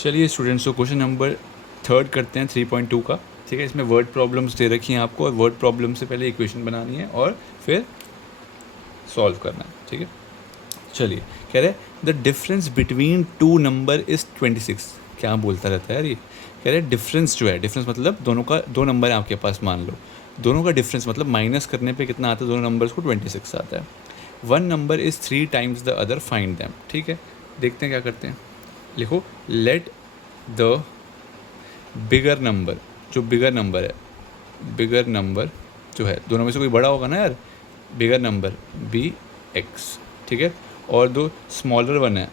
चलिए स्टूडेंट्स, तो question number 3 करते हैं 3.2 का। ठीक है, इसमें वर्ड प्रॉब्लम्स दे रखी हैं आपको और वर्ड प्रॉब्लम से पहले इक्वेशन बनानी है और फिर सॉल्व करना है। ठीक है, चलिए कह रहे the difference between two number is 26। क्या बोलता रहता है यार ये। कह रहे डिफरेंस जो है, डिफरेंस मतलब दोनों का, दो नंबर है आपके पास मान लो, दोनों का डिफरेंस मतलब माइनस करने पे कितना आता है, दोनों नंबर्स को 26 आता है। One number is 3 times the other, find them. ठीक है, देखते हैं क्या करते हैं। लिखो लेट द बिगर नंबर, जो बिगर नंबर है, बिगर नंबर जो है, दोनों में से कोई बड़ा होगा ना यार, बिगर नंबर बी एक्स। ठीक है, और दो स्मॉलर वन है,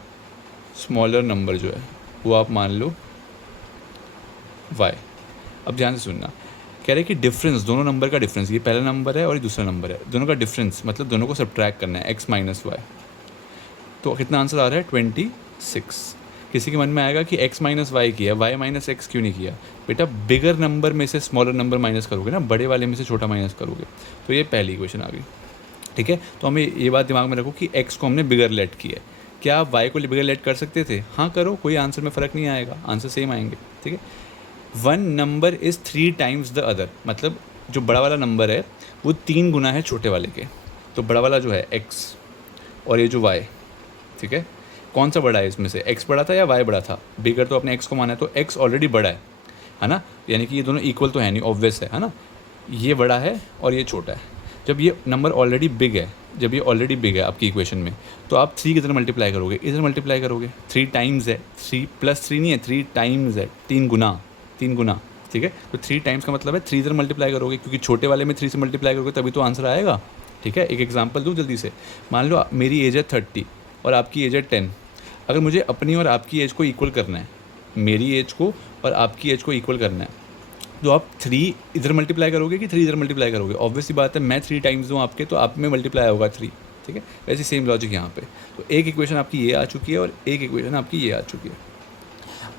स्मॉलर नंबर जो है वो आप मान लो वाई। अब ध्यान से सुनना, कह रहे हैं कि डिफरेंस, दोनों नंबर का डिफरेंस, ये पहला नंबर है और ये दूसरा नंबर है, दोनों का डिफरेंस मतलब दोनों को सब्ट्रैक्ट करना है, एक्स माइनस वाई। तो कितना आंसर आ रहा है 26। किसी के मन में आएगा कि x माइनस वाई किया, y माइनस एक्स क्यों नहीं किया। बेटा बिगर नंबर में से स्मॉलर नंबर माइनस करोगे ना, बड़े वाले में से छोटा माइनस करोगे। तो ये पहली इक्वेशन आ गई। ठीक है, तो हमें ये बात दिमाग में रखो कि x को हमने बिगर लेट किया है। क्या आप y को बिगर लेट कर सकते थे? हाँ करो, कोई आंसर में फ़र्क नहीं आएगा, आंसर सेम आएंगे। ठीक है, one number is 3 times the other, मतलब जो बड़ा वाला नंबर है वो 3 गुना है छोटे वाले के। तो बड़ा वाला जो है x और ये जो y, ठीक है, कौन सा बड़ा है इसमें से, x बड़ा था या y बड़ा था? बिगर तो अपने x को माना है, तो x ऑलरेडी बड़ा है ना, यानी कि ये दोनों इक्वल तो है नहीं, ऑब्वियस है ना। ये बड़ा है और ये छोटा है। जब ये नंबर ऑलरेडी बिग है, जब ये ऑलरेडी बिग है आपकी इक्वेशन में, तो आप 3 किधर मल्टीप्लाई करोगे, इधर मल्टीप्लाई करोगे। 3 टाइम्स है, 3 प्लस 3 नहीं है, 3 टाइम्स है, 3 गुना, 3 गुना। ठीक है, तो 3 टाइम्स का मतलब है 3 इधर मल्टीप्लाई करोगे, क्योंकि छोटे वाले में 3 से मल्टीप्लाई करोगे तभी तो आंसर आएगा। ठीक है, एक एग्जाम्पल दूँ जल्दी से। मान लो मेरी एज है 30 और आपकी एज है 10। अगर मुझे अपनी और आपकी एज को इक्वल करना है, मेरी एज को और आपकी एज को इक्वल करना है, तो आप 3 इधर मल्टीप्लाई करोगे कि 3 इधर मल्टीप्लाई करोगे? ऑब्वियसली बात है, मैं 3 टाइम्स दूँ आपके, तो आप में मल्टीप्लाई होगा 3। ठीक है, वैसे सेम लॉजिक यहाँ पे। तो एक इक्वेशन आपकी ये आ चुकी है और एक इक्वेशन आपकी ये आ चुकी है।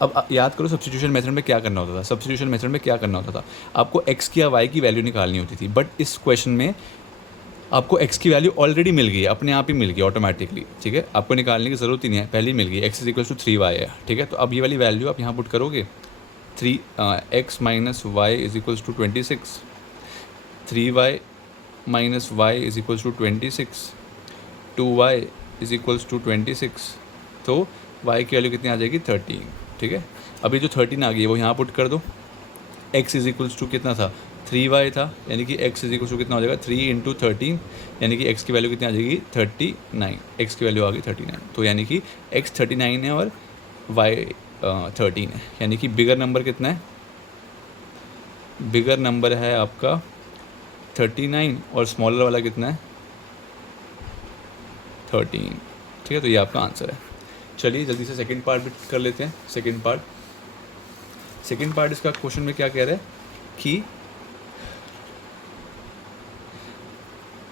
अब याद करो सब्स्टिट्यूशन मेथड में क्या करना होता था। सब्स्टिट्यूशन मेथड में क्या करना होता था, आपको x की या y की वैल्यू निकालनी होती थी। बट इस क्वेश्चन में आपको x की वैल्यू ऑलरेडी मिल गई है, अपने आप ही मिल गई ऑटोमेटिकली। ठीक है, आपको निकालने की ज़रूरत ही नहीं है, पहले ही मिल गई, x is equal to 3y है। ठीक है, तो अब ये वाली वैल्यू आप यहाँ पुट करोगे, 3x minus y is equals to 26, 3y minus y is equals to 26, 2y is equals to 26। तो y की वैल्यू कितनी आ जाएगी 13। ठीक है, अभी जो 13 आ गई है वो यहाँ पुट कर दो। x इज इक्वल्स टू कितना था, 3y था, यानी कि x इज इक्वल्स टू कितना हो जाएगा 3 इंटू 13, यानी कि x की वैल्यू कितनी आ जाएगी 39। x की वैल्यू आ गई 39, तो यानी कि x 39 है और y 13 है, यानी कि बिगर नंबर कितना है, बिगर नंबर है आपका 39 और स्मॉलर वाला कितना है 13। ठीक है, तो ये आपका आंसर है। चलिए जल्दी से सेकंड पार्ट भी कर लेते हैं। सेकंड पार्ट इसका क्वेश्चन में क्या कह रहा है कि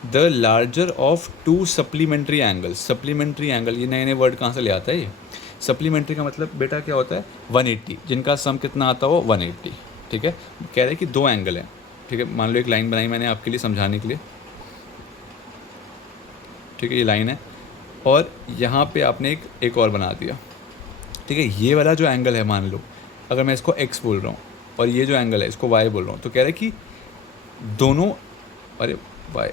the larger of 2 supplementary angle. Supplementary angle, ये नए नए वर्ड कहाँ से ले आता है ये। सप्लीमेंट्री का मतलब बेटा क्या होता है, 180, जिनका सम कितना आता हो 180। ठीक है, कह रहे हैं कि 2 एंगल हैं। ठीक है, मान लो एक लाइन बनाई मैंने आपके लिए समझाने के लिए। ठीक है, ये लाइन है और यहाँ पे आपने एक और बना दिया। ठीक है, ये वाला जो एंगल है, मान लो अगर मैं इसको x बोल रहा हूँ और ये जो एंगल है इसको y बोल रहा हूँ, तो कह रहे हैं कि दोनों, अरे y,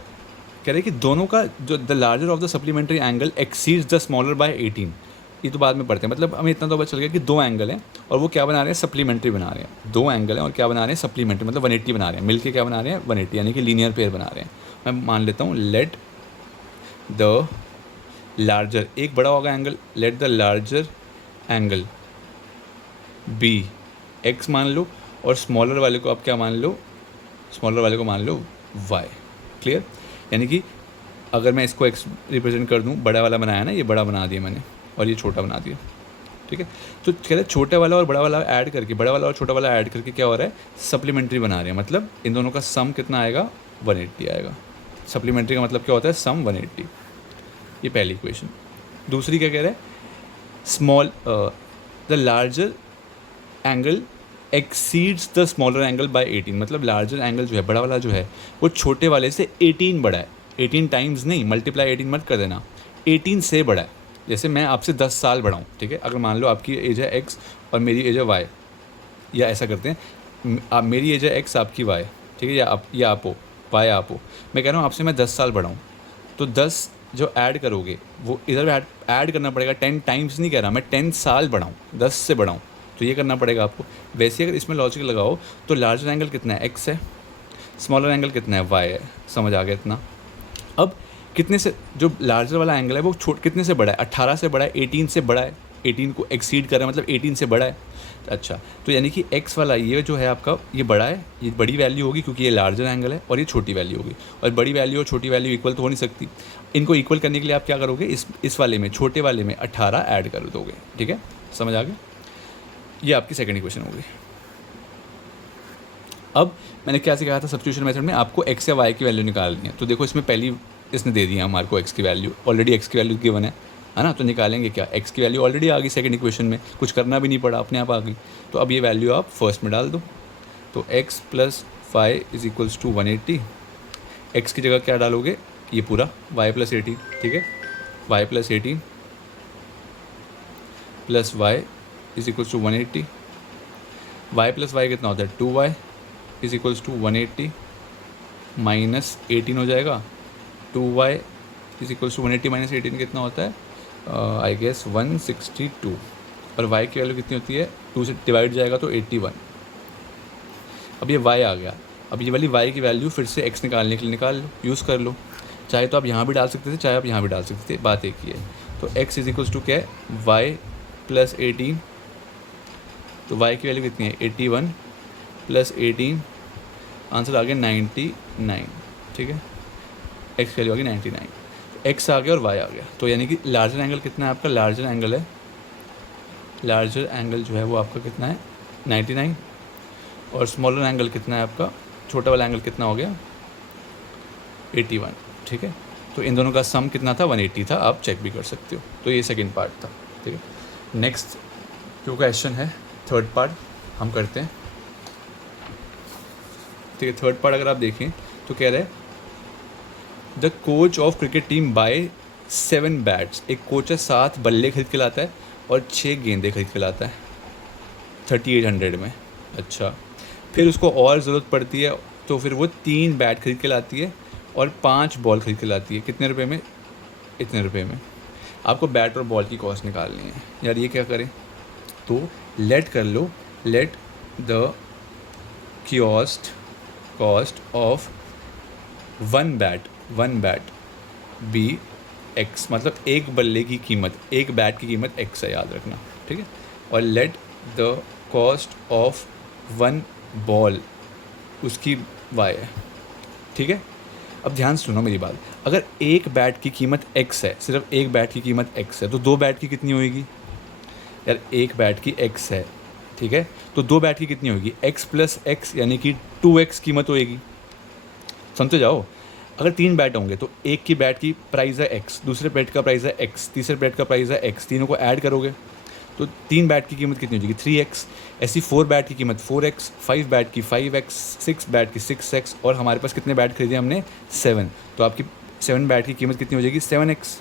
कह रहे हैं कि दोनों का जो the larger of the supplementary angle exceeds the smaller by 18। ये तो बाद में पढ़ते हैं, मतलब हमें इतना तो पता चल गया कि 2 एंगल हैं और वो क्या बना रहे हैं, सप्लीमेंट्री बना रहे हैं। 2 एंगल हैं और क्या बना रहे हैं, सप्लीमेंट्री, मतलब 180 बना रहे हैं, मिलके क्या बना रहे हैं 180, यानी कि लीनियर पेयर बना रहे हैं। मैं मान लेता हूँ लेट द लार्जर, एक बड़ा होगा angle, let the larger angle be x मान लो और स्मॉलर वाले को आप क्या मान लो, स्मॉलर वाले को मान लो वाई। क्लियर, यानी कि अगर मैं इसको एक्स रिप्रेजेंट कर दूं, बड़ा वाला बनाया ना, ये बड़ा बना दिया मैंने और ये छोटा बना दिया। ठीक है, तो कह रहे छोटे वाला और बड़ा वाला ऐड करके, बड़ा वाला और छोटा वाला ऐड करके क्या हो रहा है, सप्लीमेंट्री बना रहे हैं, मतलब इन दोनों का सम कितना आएगा 180 आएगा। सप्लीमेंट्री का मतलब क्या होता है, सम 180। ये पहली इक्वेशन। दूसरी क्या कह रहे हैं, small the larger angle exceeds the smaller angle by 18, मतलब लार्जर एंगल जो है, बड़ा वाला जो है, वो छोटे वाले से 18 बड़ा है। 18 टाइम्स नहीं, मल्टीप्लाई 18 मत कर देना, 18 से बड़ा है। जैसे मैं आपसे 10 साल बड़ा हूँ, ठीक है, अगर मान लो आपकी एज है एक्स और मेरी एज है वाई, या ऐसा करते हैं आप, मेरी एज है एक्स, आपकी वाई, ठीक है, या आप हो वाई, आप हो, मैं कह रहा हूँ आपसे मैं 10 साल बड़ा हूँ, तो 10 जो ऐड करोगे वो इधर ऐड करना पड़ेगा, 10 टाइम्स नहीं कह रहा मैं, 10 साल बड़ा हूँ, 10 से बड़ा हूँ, तो ये करना पड़ेगा आपको। वैसे अगर इसमें लॉजिक लगाओ तो लार्जर एंगल कितना है, एक्स है, स्मॉलर एंगल कितना है, वाई है, समझ आ गया इतना। अब कितने से, जो लार्जर वाला एंगल है वो कितने से बड़ा है, 18 से बड़ा है, 18 से बड़ा है, 18 को एक्सीड कर रहा है, मतलब 18 से बड़ा है। अच्छा, तो यानी कि x वाला ये जो है आपका, ये बड़ा है, ये बड़ी वैल्यू होगी क्योंकि ये लार्जर एंगल है, और ये छोटी वैल्यू होगी, और बड़ी वैल्यू और छोटी वैल्यू इक्वल तो हो नहीं सकती। इनको इक्वल करने के लिए आप क्या करोगे, इस वाले में, छोटे वाले में 18 ऐड कर दोगे, ठीक है, समझ आ गया। ये आपकी सेकंड इक्वेशन होगी। अब मैंने क्या सिखाया था सब्स्टिट्यूशन मेथड में, आपको x या y की वैल्यू निकालनी है। तो देखो इसमें पहली इसने दे दिया हमारे को x की वैल्यू, ऑलरेडी x की वैल्यू गिवन है ना, तो निकालेंगे क्या, x की वैल्यू ऑलरेडी आ गई सेकंड इक्वेशन में, कुछ करना भी नहीं पड़ा, अपने आप आ गई। तो अब ये वैल्यू आप फर्स्ट में डाल दो, तो x plus 5 is equals to 180। x की जगह क्या डालोगे, ये पूरा y प्लस 18, ठीक है, y plus 18 plus y is equals to 180। y plus y कितना होता है, 2y is equals to 180 minus 18 हो जाएगा, 2y is equals to 180 minus 18 कितना होता है, आई गेस 162, और y की वैल्यू कितनी होती है, 2 से डिवाइड जाएगा तो 81। अब ये y आ गया, अब ये वाली y की वैल्यू फिर से x निकालने के लिए निकाल लो, यूज़ कर लो, चाहे तो आप यहाँ भी डाल सकते थे, चाहे आप यहाँ भी डाल सकते थे, बात एक ही है। तो x इज इक्वल्स टू क्या है, y प्लस 18, तो y की वैल्यू कितनी है, 81 प्लस 18, आंसर आ गया 99, ठीक है, x की वैल्यू आ गई 99, x आ गया और y आ गया। तो यानी कि लार्जर एंगल कितना है आपका, लार्जर एंगल है, लार्जर एंगल जो है वो आपका कितना है 99, और स्मॉलर एंगल कितना है आपका, छोटा वाला एंगल कितना हो गया 81, ठीक है। तो इन दोनों का सम कितना था, 180 था, आप चेक भी कर सकते हो। तो ये सेकंड पार्ट था, ठीक है। नेक्स्ट जो क्वेश्चन है थर्ड पार्ट हम करते हैं, ठीक है। थर्ड पार्ट अगर आप देखें तो कह रहे हैं the coach of cricket team by 7 bats, एक कोच है 7 बल्ले खरीद के लाता है और 6 गेंदे खरीद के लाता है 3800 में। अच्छा, फिर उसको और ज़रूरत पड़ती है तो फिर वो 3 बैट खरीद के लाती है और 5 बॉल खरीद के लाती है, कितने रुपए में, इतने रुपए में। आपको बैट और बॉल की कॉस्ट निकालनी है। यार ये क्या करें, तो लेट कर लो, let the cost of one bat be x, मतलब एक बल्ले की कीमत, एक बैट की कीमत एक्स है, याद रखना, ठीक है। और let the cost of one ball, उसकी वाई है, ठीक है। अब ध्यान सुनो मेरी बात, अगर एक बैट की कीमत एक्स है, सिर्फ एक बैट की कीमत एक्स है, तो 2 बैट की कितनी होगी यार, एक बैट की एक्स है, ठीक है, तो 2 बैट की कितनी होगी, एक्स प्लस एक्स, यानी कि 2x कीमत होएगी, समझते जाओ। अगर 3 बैट होंगे तो एक की बैट की प्राइस है एक्स, दूसरे बैट का प्राइस है एक्स, तीसरे बैट का प्राइस है एक्स, तीनों को ऐड करोगे तो 3 बैट की कीमत कितनी हो जाएगी, 3x। ऐसी 4 बैट की कीमत 4x, 5 बैट की 5x, 6 बैट की 6x, और हमारे पास कितने बैट खरीदे हमने 7, तो आपकी 7 बैट की कीमत कितनी हो जाएगी 7x।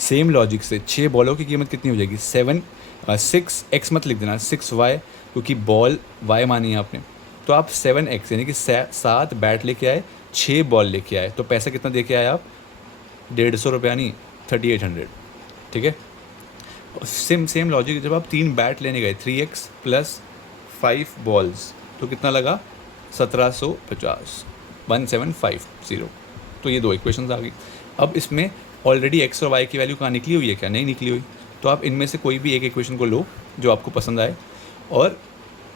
सेम लॉजिक से 6 बॉलों की कीमत कितनी हो जाएगी 6x मत लिख देना, 6y, क्योंकि बॉल y मानी है आपने, तो आप 7x यानी कि 7 बैट लेके आए, 6 बॉल लेके आए, तो पैसा कितना दे के आए आप, 150 रुपया नहीं 3800, ठीक है। सेम लॉजिक, जब आप 3 बैट लेने गए 3x प्लस 5 बॉल्स, तो कितना लगा 1750, 1750, तो ये 2 इक्वेशंस आ गई। अब इसमें ऑलरेडी x और y की वैल्यू कहाँ निकली हुई है, क्या नहीं निकली हुई, तो आप इनमें से कोई भी एक इक्वेशन को लो जो आपको पसंद आए और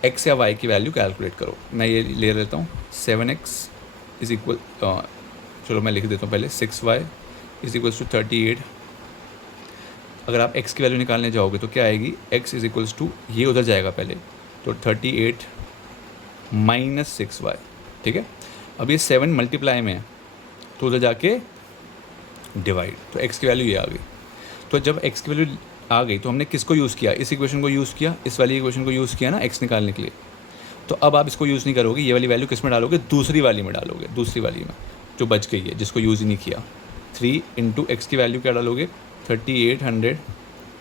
x या y की वैल्यू कैलकुलेट करो। मैं ये ले लेता हूँ 7x इज इक्वल, चलो मैं लिख देता हूँ पहले 6y इज इक्वल्स टू 38। अगर आप x की वैल्यू निकालने जाओगे तो क्या आएगी, x इज इक्वल्स टू, ये उधर जाएगा पहले, तो 38 माइनस 6y, ठीक है। अब ये 7 मल्टीप्लाई में है तो उधर जाके डिवाइड, तो x की वैल्यू ये आ गई। तो जब x की वैल्यू आ गई तो हमने किसको यूज़ किया, इस इक्वेशन को यूज़ किया, इस वाली इक्वेशन को यूज़ किया ना x निकालने के लिए। तो अब आप इसको यूज़ नहीं करोगे, ये वाली वैल्यू किस में डालोगे, दूसरी वाली में डालोगे, दूसरी वाली में जो बच गई है जिसको यूज़ ही नहीं किया। 3 इंटू एक्स की वैल्यू क्या डालोगे 3800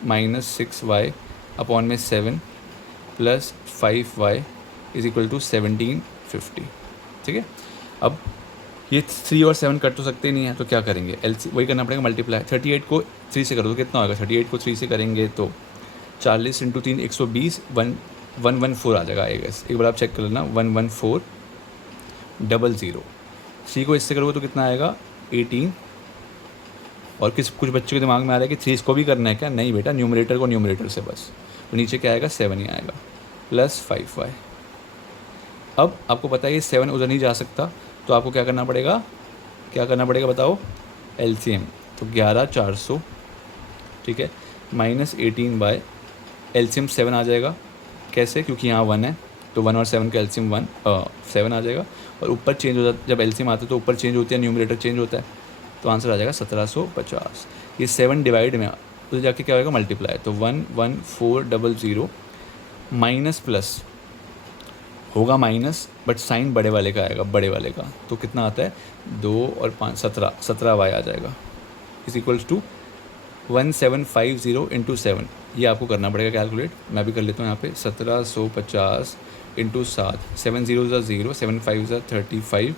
माइनस 6y अपॉन में 7 plus 5y is equal to 1750। ठीक है, अब ये 3 और 7 कट तो सकते ही नहीं है, तो क्या करेंगे, वही करना पड़ेगा मल्टीप्लाई। 38 को 3 से करो तो कितना होगा, 38 को 3 से करेंगे तो 40 इंटू 3 120, 114 आ जाएगा आई गेस। एक बार आप चेक कर लेना, 11400। 3 को इससे करोगे तो कितना आएगा 18। और कुछ बच्चों के दिमाग में आ रहा है कि 3 इसको भी करना है क्या, नहीं बेटा, न्यूमरेटर को न्यूमरेटर से बस, तो नीचे क्या आएगा 7 ही आएगा प्लस 5y। अब आपको पता है ये 7 उधर नहीं जा सकता, तो आपको क्या करना पड़ेगा, बताओ, LCM। तो 11400, ठीक है, माइनस 18 बाय LCM 7 आ जाएगा। कैसे, क्योंकि यहाँ 1 है तो 1 और 7 का LCM 7 आ जाएगा। और ऊपर चेंज हो जाता, जब LCM आता है तो ऊपर चेंज होती है, न्यूमरेटर चेंज होता है, तो आंसर आ जाएगा 1750। ये 7 डिवाइड में उधर जाके क्या होगा मल्टीप्लाई, तो 11400 माइनस प्लस होगा माइनस, बट साइन बड़े वाले का आएगा, बड़े वाले का, तो कितना आता है 2 और 5 17y आ जाएगा, इज इक्वल्स टू 1750 इंटू 7। ये आपको करना पड़ेगा कैलकुलेट, मैं भी कर लेता हूँ यहाँ पे। 1750 इंटू 7, 7 0 0, 7 5 35,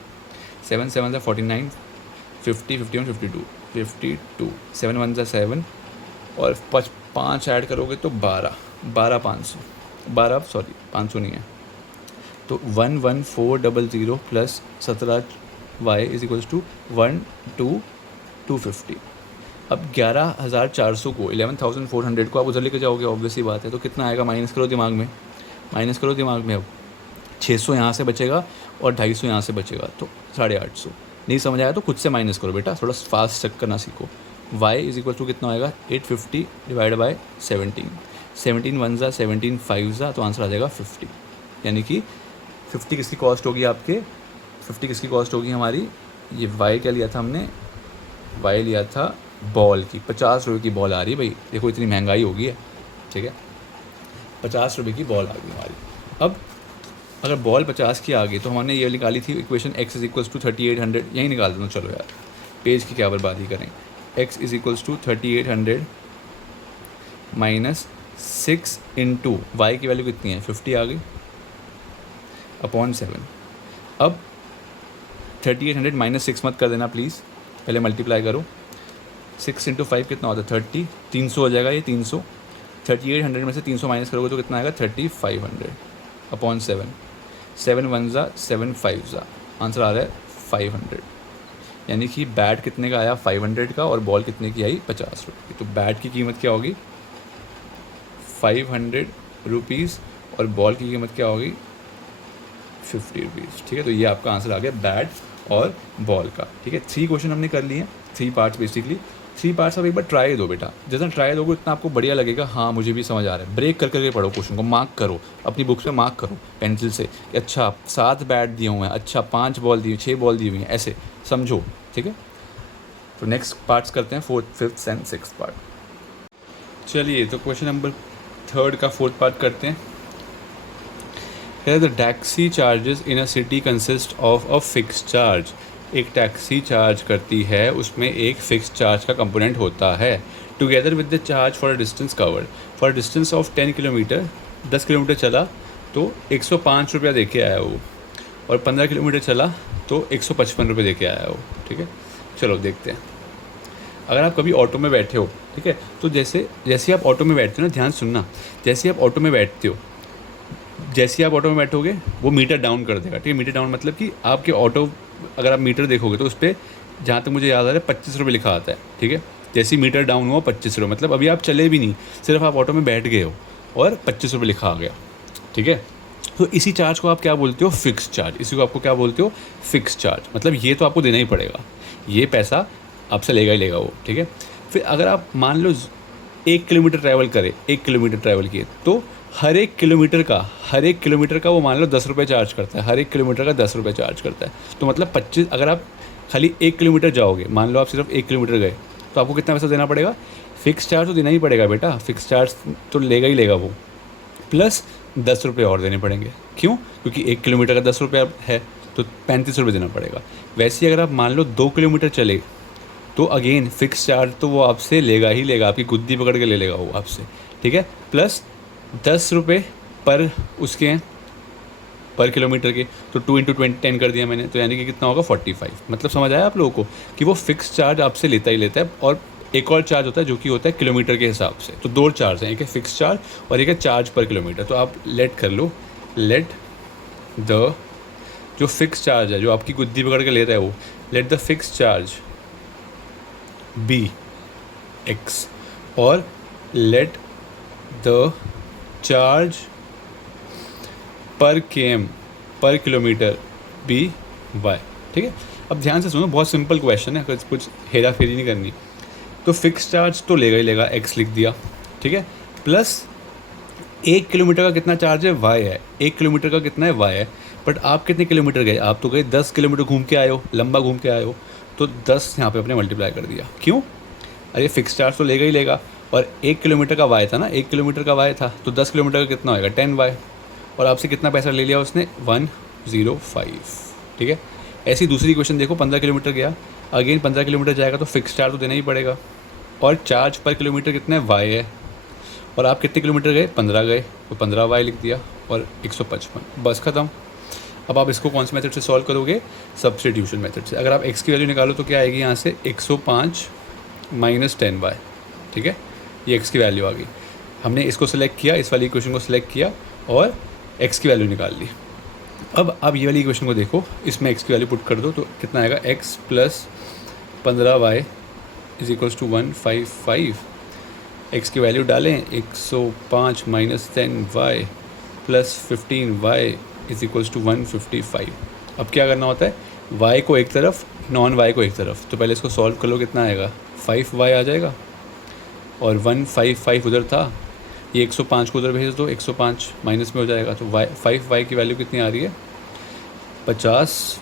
7 7 49, 50 51 52 52, 7 1 7 और 5 ऐड करोगे तो 500 नहीं है, तो 11400 plus 17y is equals to 12250। अब 11400 को 11400 को आप उधर लेके जाओगे, ऑब्वियस ही बात है, तो कितना आएगा, माइनस करो दिमाग में, अब 600 यहाँ से बचेगा और 250 यहाँ से बचेगा, तो 850। नहीं समझ आया तो खुद से माइनस करो बेटा, थोड़ा फास्ट चेक करना सीखो। y इज इक्वल टू कितना आएगा 850 डिवाइड बाई 17, 17 1 17 5 तो आंसर आ जाएगा 50। यानी कि 50 किसकी कॉस्ट होगी आपके, 50 किसकी कॉस्ट होगी हमारी, ये y क्या लिया था हमने, y लिया था बॉल की, 50 रुपये की बॉल आ रही है भाई, देखो इतनी महंगाई होगी है, ठीक है, 50 रुपये की बॉल आ गई हमारी। अब अगर बॉल 50 की आ गई तो हमने ये निकाली थी equation x is equals to 3800, यही निकाल देना, चलो यार पेज की क्या बर्बादी करें। x is equals to 3800 minus 6 into y की वैल्यू कितनी है 50 आ गई अपॉन 7। अब 3800 माइनस 6 मत कर देना प्लीज़, पहले मल्टीप्लाई करो, 6 इंटू 5 कितना होता है 30, 300 हो जाएगा ये 300। 3800 में से 300 माइनस करोगे तो कितना आएगा 3500 अपॉन 7, 7 1 7 5 आंसर आ रहा है 500। यानी कि बैट कितने का आया 500 का और बॉल कितने की आई 50 रुपये की। तो बैट की कीमत क्या होगी 500 रुपीज़ और बॉल की कीमत क्या होगी 50 रुपीज़। ठीक है, तो ये आपका आंसर आ गया बैट और बॉल का। ठीक है, 3 क्वेश्चन हमने कर लिए हैं, 3 पार्ट्स बेसिकली, 3 पार्ट्स आप एक बार ट्राई दो बेटा, जितना ट्राई दोगे उतना आपको बढ़िया लगेगा। हाँ मुझे भी समझ आ रहा है, ब्रेक कर करके पढ़ो क्वेश्चन को, मार्क करो अपनी बुक्स में, मार्क करो पेंसिल से कि अच्छा 7 बैट दिए हुए हैं, अच्छा 5 बॉल दी, 6 बॉल दी हुई हैं, ऐसे समझो। ठीक है, तो नेक्स्ट पार्ट्स करते हैं 4th 5th and 6th part. चलिए तो क्वेश्चन नंबर 3rd का 4th पार्ट करते हैं। The taxi charges in a city consist of a fix charge. एक टैक्सी चार्ज करती है, उसमें एक फिक्स चार्ज का कंपोनेंट होता है। Together with the charge for a distance covered, for a distance of 10 kilometre, 10 kilometre चला तो 105 रुपया दे के आया वो, और 15 किलोमीटर चला तो 155 रुपये दे के आया वो। ठीक है, चलो देखते हैं। अगर आप कभी ऑटो में बैठे हो, ठीक है, तो जैसे जैसे आप ऑटो में बैठते हो ना, ध्यान सुनना, जैसे आप ऑटो में बैठते हो, जैसे आप ऑटो में बैठोगे वो मीटर डाउन कर देगा। ठीक है, मीटर डाउन मतलब कि आपके ऑटो, अगर आप मीटर देखोगे तो उस पर जहाँ तक मुझे याद आ रहा है 25 रुपये लिखा आता है। ठीक है, जैसे ही मीटर डाउन हुआ 25 रुपये, मतलब अभी आप चले भी नहीं, सिर्फ आप ऑटो में बैठ गए हो और 25 रुपये लिखा आ गया। ठीक है, तो इसी चार्ज को आप क्या बोलते हो फिक्स चार्ज, इसी को आपको क्या बोलते हो फिक्स चार्ज। मतलब ये तो आपको देना ही पड़ेगा, ये पैसा आपसे लेगा ही लेगा वो। ठीक है, फिर अगर आप मान लो 1 किलोमीटर ट्रैवल करें, 1 किलोमीटर ट्रैवल किए तो हर एक किलोमीटर का वो मान लो 10 रुपये चार्ज करता है, हर एक किलोमीटर का 10 रुपये चार्ज करता है। तो मतलब 25, अगर आप खाली 1 किलोमीटर जाओगे, मान लो आप सिर्फ 1 किलोमीटर गए, तो आपको कितना पैसा देना पड़ेगा, फिक्स चार्ज तो देना ही पड़ेगा बेटा, फिक्स चार्ज तो लेगा ही लेगा वो, प्लस 10 रुपये और देने पड़ेंगे। क्यों, क्योंकि 1 किलोमीटर का 10 रुपये है तो 35 रुपये देना पड़ेगा। वैसे ही अगर आप मान लो 2 किलोमीटर चले तो अगेन फिक्स चार्ज तो वो आपसे लेगा ही लेगा, आपकी गुद्दी पकड़ के ले लेगा वो आपसे, ठीक है। प्लस 10 रुपये पर उसके हैं, पर किलोमीटर के, तो 2 इंटू 10 कर दिया मैंने, तो यानी कि कितना होगा 45। मतलब समझ आया आप लोगों को कि वो फिक्स चार्ज आपसे लेता ही लेता है। और एक और चार्ज होता है जो कि होता है किलोमीटर के हिसाब से। तो दो चार्ज हैं, एक है फिक्स चार्ज और एक है चार्ज पर किलोमीटर। तो आप लेट कर लो, लेट द जो फिक्स चार्ज है जो आपकी गुद्दी पकड़ के ले रहा है वो, let the fix charge be x और let the charge per km per kilometre be y, ठीक है। अब ध्यान से सुनो, बहुत सिंपल क्वेश्चन है, कुछ हेरा फेरी नहीं करनी। तो फिक्स चार्ज तो लेगा ही लेगा, एक्स लिख दिया, ठीक है। प्लस 1 किलोमीटर का कितना चार्ज है, वाई है। 1 किलोमीटर का कितना है, वाई है। बट आप कितने किलोमीटर गए, आप तो गए 10 किलोमीटर घूम के आए हो, लंबा घूम के आए हो, तो 10 यहाँ पे अपने मल्टीप्लाई कर दिया। क्यों, अरे फिक्स चार्ज तो लेगा ही लेगा, और 1 किलोमीटर का वाई था ना, 1 किलोमीटर का वाई था, तो 10 किलोमीटर का कितना होएगा 10 वाई। और आपसे कितना पैसा ले लिया उसने, 105, ठीक है। ऐसी दूसरी क्वेश्चन देखो, 15 किलोमीटर गया, अगेन 15 किलोमीटर जाएगा तो फिक्स चार्ज तो देना ही पड़ेगा, और चार्ज पर किलोमीटर कितना है, वाई है। और आप कितने किलोमीटर गए, 15 गए, तो 15 वाई लिख दिया और 155, बस ख़त्म। अब आप इसको कौन से मेथड से सॉल्व करोगे, सब्स्टिट्यूशन मेथड से। अगर आप एक्स की वैल्यू निकालो तो क्या आएगी यहाँ से, 105 माइनस 10 वाई, ठीक है। ये एक्स की वैल्यू आ गई, हमने इसको सिलेक्ट किया, इस वाली इक्वेशन को सिलेक्ट किया और एक्स की वैल्यू निकाल ली। अब आप ये वाली इक्वेशन को देखो, इसमें एक्स की वैल्यू पुट कर दो तो कितना आएगा, x plus 15 y is equals to 155। X की वैल्यू डालें, 105 minus 10 y plus 15 y is equals to 155। अब क्या करना होता है, वाई को एक तरफ, नॉन वाई को एक तरफ, तो पहले इसको सॉल्व कर लो, कितना आएगा 5 वाई आ जाएगा, और 155 उधर था, ये 105 को उधर भेज दो, 105 माइनस में हो जाएगा, तो वाई 5 वाई की वैल्यू कितनी आ रही है 50,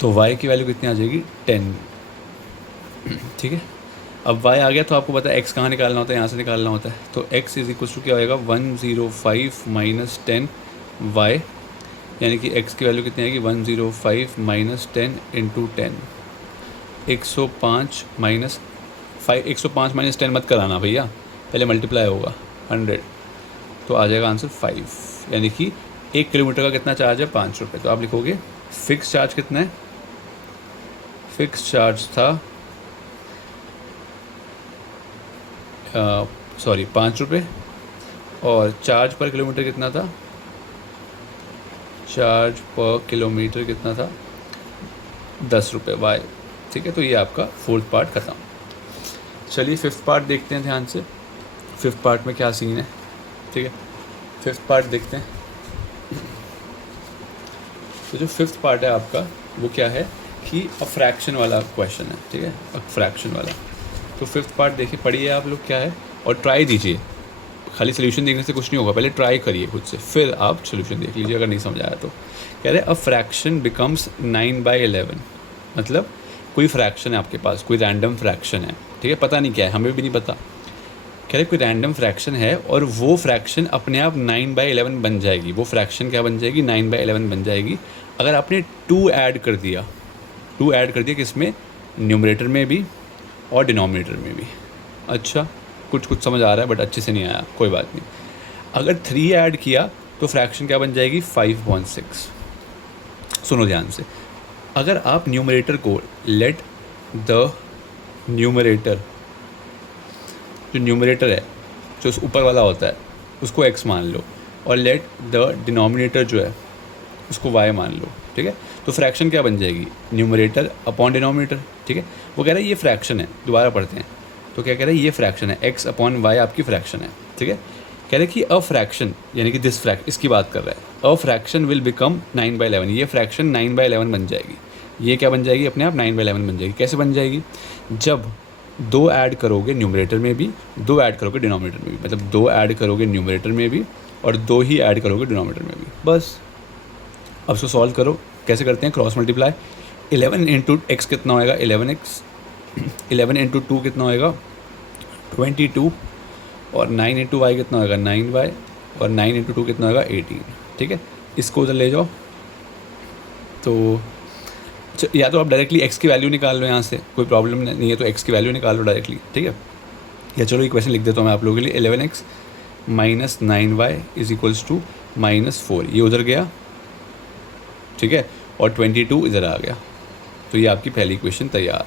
तो वाई की वैल्यू कितनी आ जाएगी 10, ठीक है। अब y आ गया तो आपको पता है x कहाँ निकालना होता है, यहाँ से निकालना होता है। तो x इज इक्वल टू क्या होएगा 105 माइनस 10 y, यानी कि x की वैल्यू कितनी आएगी 105 माइनस 10 इंटू 10, 105 माइनस 5, 105 माइनस 10 मत कराना भैया, पहले मल्टीप्लाई होगा 100, तो आ जाएगा आंसर 5। यानी कि 1 किलोमीटर का कितना चार्ज है, 5 रुपये। तो आप लिखोगे फिक्स चार्ज कितना है, फिक्स चार्ज था 5 रुपये, और चार्ज पर किलोमीटर कितना था, चार्ज पर किलोमीटर कितना था 10 रुपये वाई, ठीक है। तो ये आपका फोर्थ पार्ट खत्म। चलिए फिफ्थ पार्ट देखते हैं ध्यान से, फिफ्थ पार्ट में क्या सीन है, ठीक है। फिफ्थ पार्ट देखते हैं। तो जो फिफ्थ पार्ट है आपका वो क्या है कि अ फ्रैक्शन वाला क्वेश्चन है, ठीक है, अ फ्रैक्शन वाला। तो फिफ्थ पार्ट देखिए, पढ़िए आप लोग क्या है, और ट्राई दीजिए, खाली सोल्यूशन देखने से कुछ नहीं होगा, पहले ट्राई करिए खुद से, फिर आप सोल्यूशन देख लीजिए अगर नहीं समझ आया तो। कह रहे अ फ्रैक्शन बिकम्स 9/11, मतलब कोई फ्रैक्शन है आपके पास, कोई रैंडम फ्रैक्शन है, ठीक है, पता नहीं क्या है, हमें भी नहीं पता। कह रहे कोई रैंडम फ्रैक्शन है और वो फ्रैक्शन अपने आप 9/11 बन जाएगी। वो फ्रैक्शन क्या बन जाएगी, 9/11 बन जाएगी अगर आपने 2 ऐड कर दिया, 2 ऐड कर दिया किसमें, न्यूमरेटर में भी और डिनोमिनेटर में भी। अच्छा, कुछ कुछ समझ आ रहा है बट अच्छे से नहीं आया, कोई बात नहीं। अगर 3 ऐड किया तो फ्रैक्शन क्या बन जाएगी, 5/6। सुनो ध्यान से, अगर आप न्यूमरेटर को लेट द न्यूमरेटर, जो न्यूमरेटर है जो ऊपर वाला होता है उसको x मान लो, और लेट द डिनोमिनेटर जो है उसको y मान लो, ठीक है। तो फ्रैक्शन क्या बन जाएगी, न्यूमरेटर अपॉन डिनोमिनेटर, ठीक है। वो कह रहा है ये फ्रैक्शन है, दोबारा पढ़ते हैं। तो क्या कह रहा है, ये फ्रैक्शन है, x अपॉन y आपकी फ्रैक्शन है, ठीक है। कह रहे हैं कि अ फ्रैक्शन, यानी कि दिस इसकी बात कर रहा है, अ फ्रैक्शन विल बिकम 9/11, ये फ्रैक्शन 9/11 बन जाएगी। ये क्या बन जाएगी, अपने आप 9/11 बन जाएगी। कैसे बन जाएगी, जब 2 ऐड करोगे न्यूमरेटर में भी, 2 ऐड करोगे डिनोमिनेटर में भी, मतलब 2 ऐड करोगे न्यूमरेटर में भी और 2 ही ऐड करोगे डिनोमिनेटर में भी, बस। अब इसको सॉल्व करो, कैसे करते हैं, क्रॉस मल्टीप्लाई। 11 इंटू एक्स कितना होएगा, 11x, 11 इंटू 2 कितना होएगा 22, और 9 इंटू वाई कितना होएगा 9y, और 9 इंटू 2 कितना होएगा 18, ठीक है। इसको उधर ले जाओ, तो या तो आप डायरेक्टली एक्स की वैल्यू निकाल लो यहाँ से, कोई प्रॉब्लम नहीं है, तो एक्स की वैल्यू निकाल लो डायरेक्टली, ठीक है। या चलो इक्वेशन लिख देता हूँ मैं आप लोगों के लिए, 11x minus 9y is equals to -4, ये उधर गया, ठीक है, और 22 इधर आ गया। तो ये आपकी पहली इक्वेशन तैयार।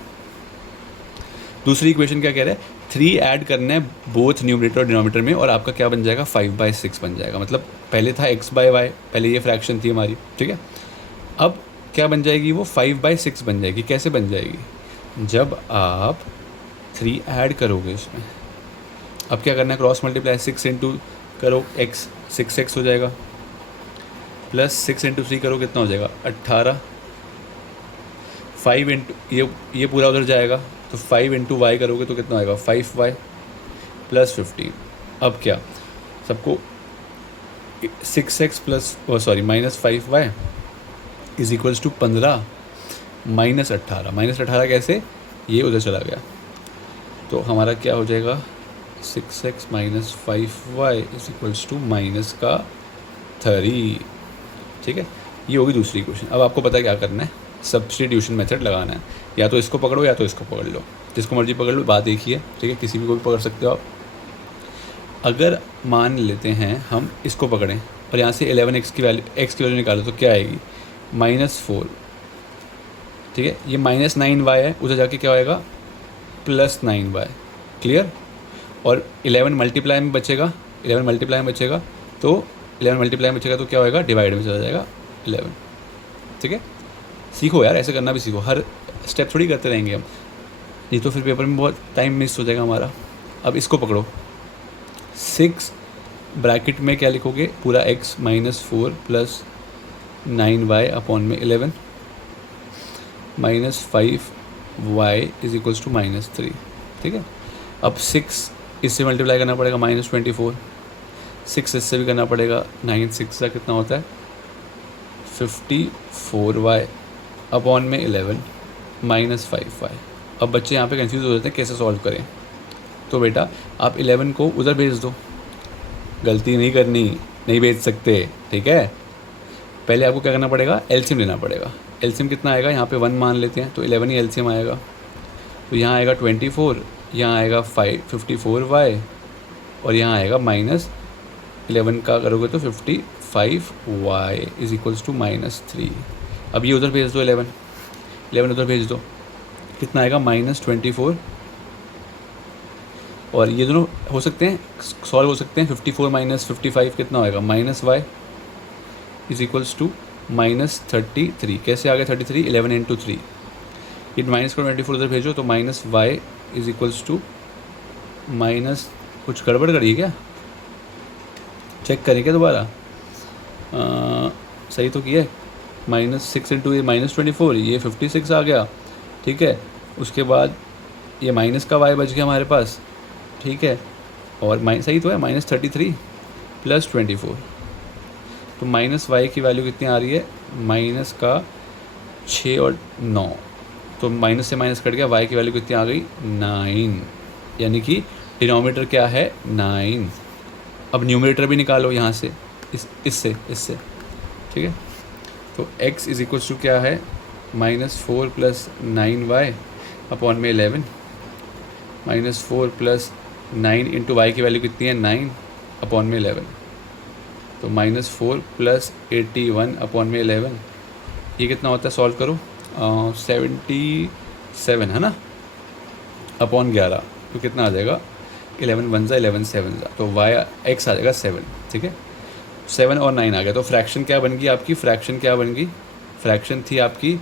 दूसरी इक्वेशन क्या कह रहा है, 3 ऐड करना है बोथ न्यूमरेटर और डिनोमिनेटर में, और आपका क्या बन जाएगा, 5/6 बन जाएगा। मतलब पहले था x/y, पहले ये फ्रैक्शन थी हमारी, ठीक है। अब क्या बन जाएगी, वो 5/6 बन जाएगी। कैसे बन जाएगी, जब आप 3 ऐड करोगे इसमें। अब क्या करना है, क्रॉस मल्टीप्लाई, 6 इंटू करो x, 6x हो जाएगा, प्लस 6 इंटू 3 करो, कितना हो जाएगा, 18। 5 इंटू ये पूरा उधर जाएगा, तो 5 इंटू वाई करोगे तो कितना आएगा, 5y प्लस 15। अब क्या, सबको 6x plus -5y is equals to 15 -18। -18 कैसे, ये उधर चला गया, तो हमारा क्या हो जाएगा, 6x minus 5y is equals to -3, ठीक है। ये होगी दूसरी इक्वेशन। अब आपको पता है क्या करना है, सब्स्टिट्यूशन मेथड लगाना है। या तो इसको पकड़ो या तो इसको पकड़ लो, जिसको मर्जी पकड़ लो, बात एक ही है, ठीक है, किसी भी को भी पकड़ सकते हो आप। अगर मान लेते हैं हम इसको पकड़ें और यहाँ से 11x की वैल्यू निकालो, तो क्या आएगी, -4, ठीक है। ये -9y है, उधर जाके क्या आएगा, +9y, क्लियर। और 11 मल्टीप्लाई में बचेगा, 11 मल्टीप्लाई में बचेगा, तो 11 मल्टीप्लाई में बचेगा तो क्या होएगा, डिवाइड में चला जाएगा 11, ठीक है। सीखो यार, ऐसे करना भी सीखो, हर स्टेप थोड़ी करते रहेंगे हम, नहीं तो फिर पेपर में बहुत टाइम मिस हो जाएगा हमारा। अब इसको पकड़ो, 6 ब्रैकेट में क्या लिखोगे, पूरा x -4 प्लस 9y अपॉन में 11 -5y इज इक्वल्स टू -3, ठीक है। अब 6 इससे मल्टीप्लाई करना पड़ेगा, -24, 6 इससे भी करना पड़ेगा, 9 6 का कितना होता है, 54y अपॉन में 11 -5y। अब बच्चे यहाँ पे कंफ्यूज हो जाते हैं कैसे सॉल्व करें, तो बेटा आप 11 को उधर भेज दो, गलती नहीं करनी, नहीं भेज सकते, ठीक है। पहले आपको क्या करना पड़ेगा, एलसीएम लेना पड़ेगा। एलसीएम कितना आएगा, यहाँ पे 1 मान लेते हैं, तो 11 ही एलसीएम आएगा, तो यहाँ आएगा 24, यहाँ आएगा 54y, और यहाँ आएगा -11 का करोगे तो 55y इज इक्वल्स टू -3। अब ये उधर भेज दो, 11 उधर भेज दो, कितना आएगा, -24, और ये दोनों हो सकते हैं, सॉल्व हो सकते हैं। 54 - 55 कितना होएगा, -y इज इक्वल्स टू -33। कैसे आ गया 33, 11 इंटू 3, ये माइनस को 24 उधर भेजो, तो -y इज इक्वल्स टू कुछ गड़बड़ करिए क्या, चेक करें क्या दोबारा, सही तो किया है, -6 इंटू ये -24, ये 56 आ गया, ठीक है। उसके बाद ये माइनस का y बच गया हमारे पास, ठीक है, और सही तो है, -33 प्लस 24, तो -y की वैल्यू कितनी आ रही है, माइनस का 6 और 9, तो माइनस से माइनस कट गया, y की वैल्यू कितनी आ गई, 9, यानी कि डिनोमिनेटर क्या है, 9। अब न्यूमरेटर भी निकालो यहाँ से, इससे, ठीक है। तो x इज इक्वल्स टू क्या है, -4 प्लस 9y अपॉन में 11, -4 प्लस 9 इंटू वाई की वैल्यू कितनी है, 9 अपॉन में 11, तो -4 प्लस 81 अपॉन में 11, ये कितना होता है, सॉल्व करो, 77 है ना, अपॉन 11, तो कितना आ जाएगा, 11 1 11 7, तो वाई एक्स आ जाएगा 7, ठीक है। 7 और 9 आ गया, तो फ्रैक्शन क्या बन गई आपकी, फ्रैक्शन थी आपकी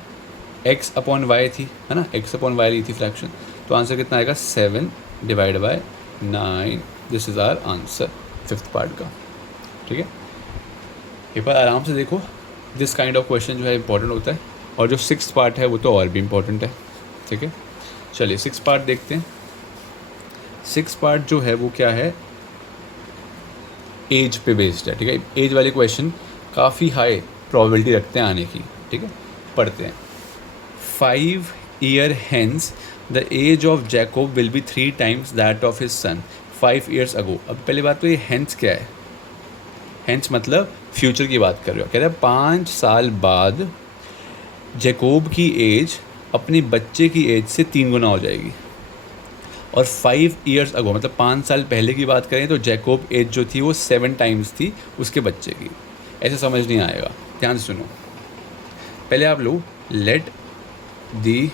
x अपॉन वाई थी, है ना, x अपॉन वाई ली थी फ्रैक्शन, तो आंसर कितना आएगा, 7 divide by 9। This is our answer 5th part का, ठीक है। एक बार आराम से देखो, दिस काइंड ऑफ क्वेश्चन जो है इंपॉर्टेंट होता है, और जो 6th पार्ट है वो तो और भी इम्पोर्टेंट है, ठीक है। चलिए 6th पार्ट देखते हैं। 6th पार्ट जो है वो क्या है, एज पे बेस्ड है, ठीक है। एज वाले क्वेश्चन काफ़ी हाई प्रोबेबिलिटी रखते हैं आने की, ठीक है। पढ़ते हैं। 5 years hence the age of Jacob will be 3 times that of his son 5 years ago। अब पहली बात तो ये hence क्या है, hence मतलब फ्यूचर की बात कर रहे हो, कह रहे हैं 5 साल बाद जैकोब की एज अपने बच्चे की एज से 3 गुना हो जाएगी। और 5 ईयर्स अगो मतलब 5 साल पहले की बात करें तो जैकोब एज जो थी वो 7 टाइम्स थी उसके बच्चे की। ऐसे समझ नहीं आएगा, ध्यान से सुनो। पहले आप लो let the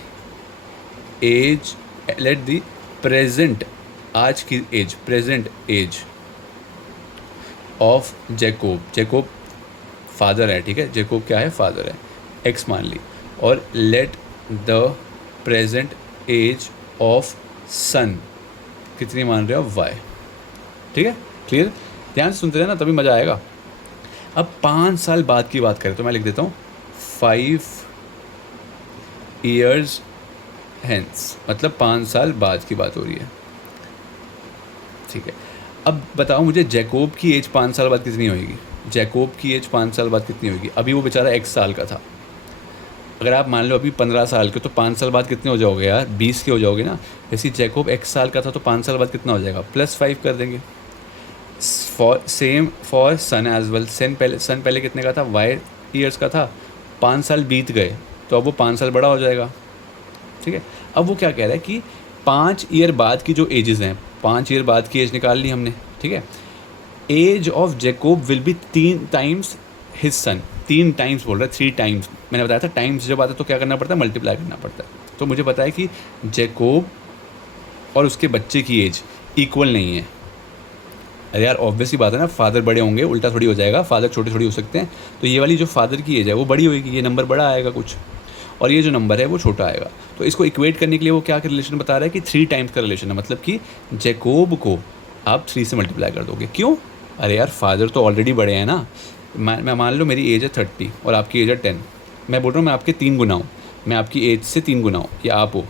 age, let the present, आज की age, present age of Jacob, Jacob father है, ठीक है, जैकोब क्या है, फादर है, एक्स मान ली। और let the present age of son, कितनी मान रहे हो, वाई। ठीक है, क्लियर, ध्यान से सुनते रहना तभी मज़ा आएगा। अब 5 साल बाद की बात करें तो मैं लिख देता हूँ 5 ईयर्स हेंस, मतलब 5 साल बाद की बात हो रही है। ठीक है, अब बताओ मुझे जैकोब की एज 5 साल बाद कितनी होगी। जैकोब की एज 5 साल बाद कितनी होगी। अभी वो बेचारा x साल का था, अगर आप मान लो अभी 15 साल के, तो 5 साल बाद कितने हो जाओगे यार, 20 के हो जाओगे ना। जैसे जैकोब x साल का था तो 5 साल बाद कितना हो जाएगा, +5 कर देंगे। Same for son age well, son पहले कितने का था, y ईयर्स का था, 5 साल बीत गए तो अब वो 5 साल बड़ा हो जाएगा। ठीक है, अब वो क्या कह रहा है कि 5 ईयर बाद की जो एजेस हैं, 5 ईयर बाद की एज निकाल ली हमने, ठीक है। Age of Jacob will be 3 times his son, 3 times बोल रहा है, 3 टाइम्स। मैंने बताया था टाइम्स जब आता है तो क्या करना पड़ता है, मल्टीप्लाई करना पड़ता है। तो मुझे पता है कि जैकोब और उसके बच्चे की एज इक्वल नहीं है। अरे यार ऑब्वियस ही बात है ना, फादर बड़े होंगे, उल्टा थोड़ी हो जाएगा, फादर छोटे थोड़ी हो सकते हैं। तो ये वाली जो फादर की एज है वो बड़ी होगी, ये नंबर बड़ा आएगा कुछ, और ये जो नंबर है वो छोटा आएगा। तो इसको इक्वेट करने के लिए वो क्या रिलेशन बता रहा है कि 3 टाइम्स का रिलेशन है, मतलब कि जैकोब को आप 3 से मल्टीप्लाई कर दोगे। क्यों, अरे यार फादर तो ऑलरेडी बड़े हैं ना। मैं मान लो मेरी एज है 30 और आपकी एज है 10, मैं बोल रहा हूँ मैं आपके 3 गुना हूँ, मैं आपकी एज से 3 गुना हूँ, ये आप हो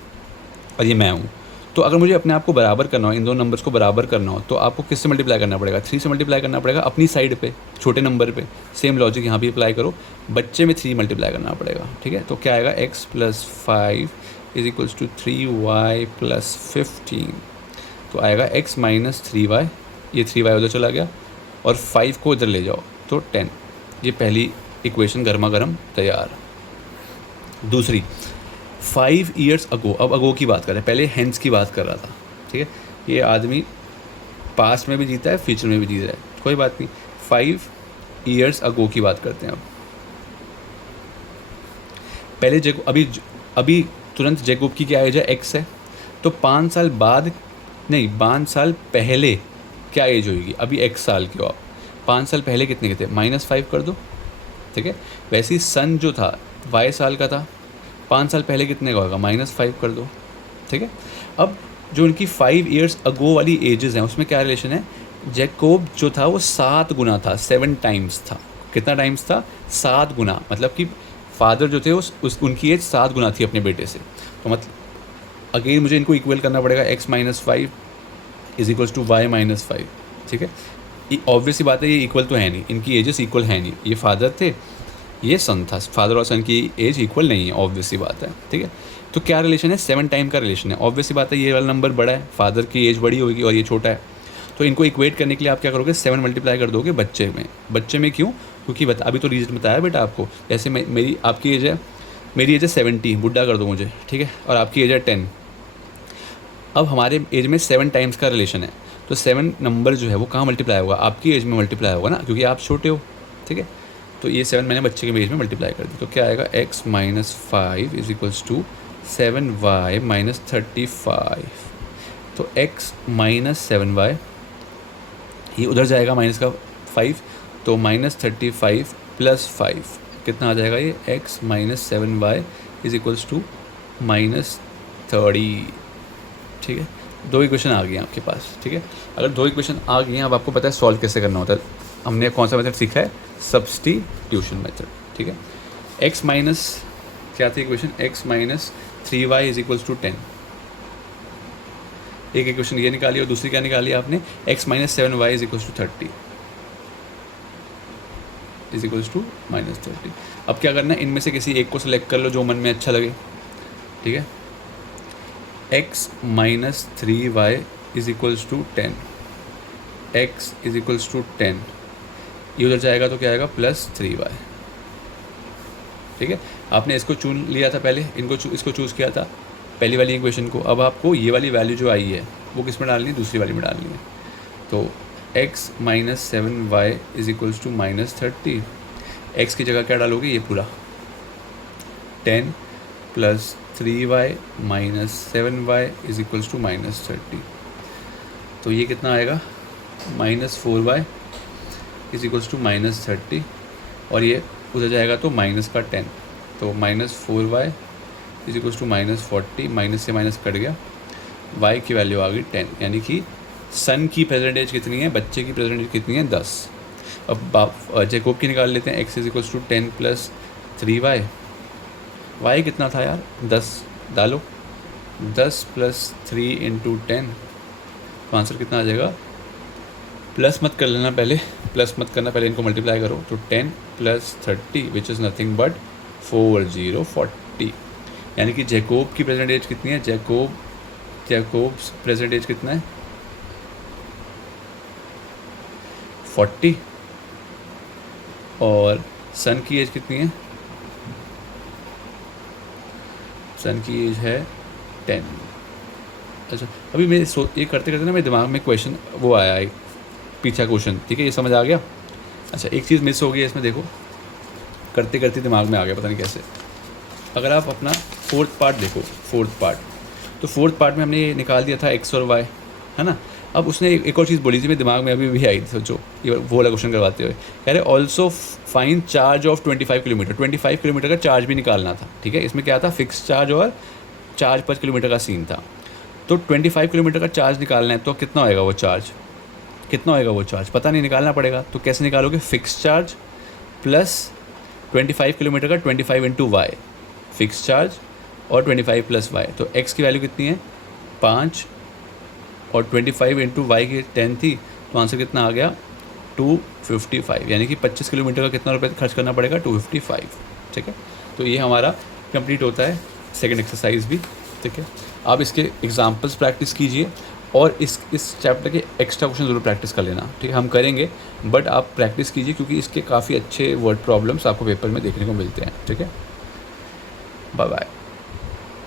और ये मैं हूँ। तो अगर मुझे अपने आप को बराबर करना हो, इन दो नंबर्स को बराबर करना हो, तो आपको किससे मल्टीप्लाई करना पड़ेगा, 3 से मल्टीप्लाई करना पड़ेगा अपनी साइड पे, छोटे नंबर पे। सेम लॉजिक यहाँ भी अप्लाई करो, बच्चे में 3 मल्टीप्लाई करना पड़ेगा। ठीक है, तो क्या आएगा, x + 5 = 3y + 15। तो आएगा x - 3y, ये 3y उधर चला गया और 5 को इधर ले जाओ तो 10। ये पहली इक्वेशन गर्मा गर्म तैयार। दूसरी, 5 ईयर्स अगो, अब अगो की बात कर रहे हैं, पहले हेंस की बात कर रहा था। ठीक है, ये आदमी पास्ट में भी जीता है, फ्यूचर में भी जीत रहा है, कोई बात नहीं। 5 ईयर्स अगो की बात करते हैं अब। पहले अभी तुरंत जैकोब की क्या एज है, x है। तो 5 साल बाद नहीं, 5 साल पहले क्या एज होगी, अभी x साल के हो आप, 5 साल पहले कितने के थे, -5 कर दो। ठीक है, वैसे ही सन जो था y साल का था, 5 साल पहले कितने का होगा, -5 कर दो। ठीक है, अब जो उनकी 5 ईयर्स अगो वाली एजेस हैं उसमें क्या रिलेशन है, जैकोब जो था वो 7 गुना था, 7 टाइम्स था। कितना टाइम्स था, 7 गुना, मतलब कि फादर जो थे उनकी एज 7 गुना थी अपने बेटे से। तो मतलब अगेन मुझे इनको इक्वल करना पड़ेगा, x - 5 = y - 5। ठीक है, ऑब्वियस सी बात है, ये इक्वल तो है नहीं, इनकी एजेस इक्वल है नहीं, ये फादर थे ये सन था, फादर और सन की एज इक्वल नहीं है, ऑब्वियस सी बात है। ठीक है, तो क्या रिलेशन है, 7 टाइम का रिलेशन है। ऑब्वियस सी बात है, ये वाला नंबर बड़ा है, फादर की एज बड़ी होगी और ये छोटा है। तो इनको इक्वेट करने के लिए आप क्या करोगे, 7 मल्टीप्लाई कर दोगे बच्चे में। बच्चे में क्यों, क्योंकि अभी तो रीज़न बताया बेटा आपको, जैसे मेरी आपकी एज है, मेरी एज है 70, बुढ़ा कर दो मुझे, ठीक है, और आपकी एज है 10। अब हमारे एज में 7 टाइम्स का रिलेशन है, तो 7 नंबर जो है वो कहाँ मल्टीप्लाई होगा, आपकी एज में मल्टीप्लाई होगा ना, क्योंकि आप छोटे हो। ठीक है, तो ये 7 मैंने बच्चे के एज में मल्टीप्लाई कर दी, तो क्या आएगा, x - 5 = 7y - 35। तो x - 7y, ये उधर जाएगा माइनस का 5, तो -35 + 5 कितना आ जाएगा, ये x - 7y = -30। ठीक है, 2 इक्वेशन आ गई हैं आपके पास। ठीक है, अगर 2 इक्वेशन आ गई हैं, अब आपको पता है सॉल्व कैसे करना होता है। हमने कौन सा मेथड सीखा है, सब्स्टिट्यूशन मेथड। ठीक है, x माइनस क्या थी इक्वेशन, x - 3y = 10। एक इक्वेशन ये निकाली और दूसरी क्या निकाली आपने, x - 7y = 30 -30। अब क्या करना है, इनमें से किसी एक को सिलेक्ट कर लो जो मन में अच्छा लगे। ठीक है, x - 3y = 10, x = 10, ये उधर जाएगा तो क्या आएगा, +3y। ठीक है, आपने इसको चुन लिया था पहले, इसको चूज़ किया था पहली वाली इक्वेशन को। अब आपको ये वाली वैल्यू जो आई है वो किस में डालनी है, दूसरी वाली में डालनी है। तो x minus 7y is equals to minus 30। X की जगह क्या डालोगे, ये पूरा 10 plus 3y minus 7y is equals to minus 30। तो ये कितना आएगा, minus 4y is equals to minus 30, और ये उधर जाएगा तो माइनस का 10, तो minus 4y is equals to minus 40, minus से माइनस कट गया, y की वैल्यू आ गई 10, यानी कि सन की प्रेजेंट एज कितनी है, बच्चे की प्रेजेंट एज कितनी है, 10। अब जैकोब की निकाल लेते हैं, x is equals to 10 plus 3y, y कितना था यार, 10 डालो, 10 प्लस 3 इंटू 10, तो आंसर कितना आ जाएगा, प्लस मत कर लेना पहले, प्लस मत करना पहले, इनको मल्टीप्लाई करो, तो 10 plus 30 which is nothing but 4040, यानी कि जैकोब की प्रेजेंट एज कितनी है, जैकोब्स प्रेजेंट एज कितना है, 40, और सन की एज कितनी है, सन की एज है 10। अच्छा, अभी मैं ये करते करते ना मेरे दिमाग में क्वेश्चन वो आया है, पीछा क्वेश्चन, ठीक है, ये समझ आ गया। अच्छा, एक चीज़ मिस हो गई है इसमें, देखो करते करते दिमाग में आ गया, पता नहीं कैसे। अगर आप अपना फोर्थ पार्ट देखो, तो फोर्थ पार्ट में हमने ये निकाल दिया था एक्स और वाई, है ना। अब उसने एक और चीज़ बोली थी, मेरे दिमाग में अभी भी आई थी, सोचो, ये वो वाला क्वेश्चन करवाते हुए कह रहे also find charge of 25 kilometre, 25 kilometre का चार्ज भी निकालना था, ठीक है। इसमें क्या था, फिक्स चार्ज और चार्ज पर किलोमीटर का सीन था। तो 25 किलोमीटर का चार्ज निकालना है, तो कितना होएगा वो चार्ज, पता नहीं, निकालना पड़ेगा। तो कैसे निकालोगे, फिक्स चार्ज प्लस 25 किलोमीटर का 25 इंटू वाई, फिक्स चार्ज और 25 प्लस वाई, तो एक्स की वैल्यू कितनी है 5, और 25 इंटू वाई की 10 थी, तो आंसर कितना आ गया 255, यानी कि 25 किलोमीटर का कितना रुपये खर्च करना पड़ेगा, 255, ठीक है। तो ये हमारा कंप्लीट होता है सेकंड एक्सरसाइज भी, ठीक है। आप इसके एग्जांपल्स प्रैक्टिस कीजिए, और इस चैप्टर के एक्स्ट्रा क्वेश्चन ज़रूर प्रैक्टिस कर लेना, ठीक है, हम करेंगे, बट आप प्रैक्टिस कीजिए, क्योंकि इसके काफ़ी अच्छे वर्ड प्रॉब्लम्स आपको पेपर में देखने को मिलते हैं, ठीक है। Bye bye.